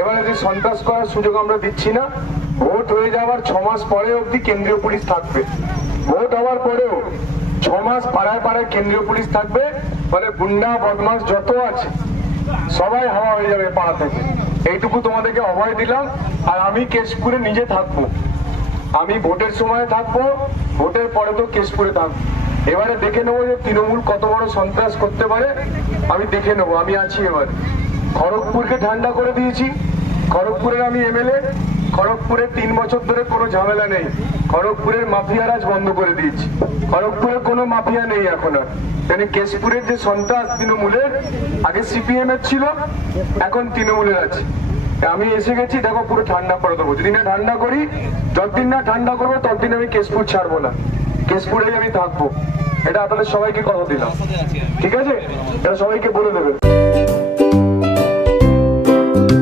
এবারে যে সন্ত্রাস করার সুযোগ আমরা দিচ্ছি না। ভোট হয়ে যাওয়ার 6 মাস পরে অব্দি কেন্দ্রীয় পুলিশ থাকবে। ভোট হওয়ার পরেও 6 মাস পাড়ায় পাড়ায় কেন্দ্রীয় পুলিশ থাকবে। মানে গুন্ডা বদমাস যত আছে সবাই হাওয়া হয়ে যাবে পাড়া থেকে। এইটুকু তোমাদেরকে অভয় দিলাম। আর আমি কেশপুরে নিজে থাকবো, আমি ভোটের সময় থাকবো, ভোটের পরে তো কেশপুরে থাকবো। এবারে দেখে নেবো যে তৃণমূল কত বড় সন্ত্রাস করতে পারে, আমি দেখে নেবো, আমি আছি। এবার খড়গপুরকে ঠান্ডা করে দিয়েছি। খড়গপুরের আমি এমএলএ। খড়গপুরে 3 বছর ধরে কোনো ঝামেলা নেই। খড়গপুরের মাফিয়া রাজ বন্ধ করে দিয়েছি। খড়গপুরে কোনো মাফিয়া নেই এখন আর। মানে কেশপুরের যে সন্ত্রাস তৃণমূলের, আগে সিপিএম এর ছিল, এখন তৃণমূলের আছে। আমি এসে গেছি, দেখো পুরো ঠান্ডা করে দেবো। যদি না ঠান্ডা করি, যতদিন না ঠান্ডা করবো ততদিন আমি কেশপুর ছাড়বো না, কেশপুরেই আমি থাকবো। এটা আপনাদের সবাইকে কথা দিলাম, ঠিক আছে? এটা সবাইকে বলে দেবে।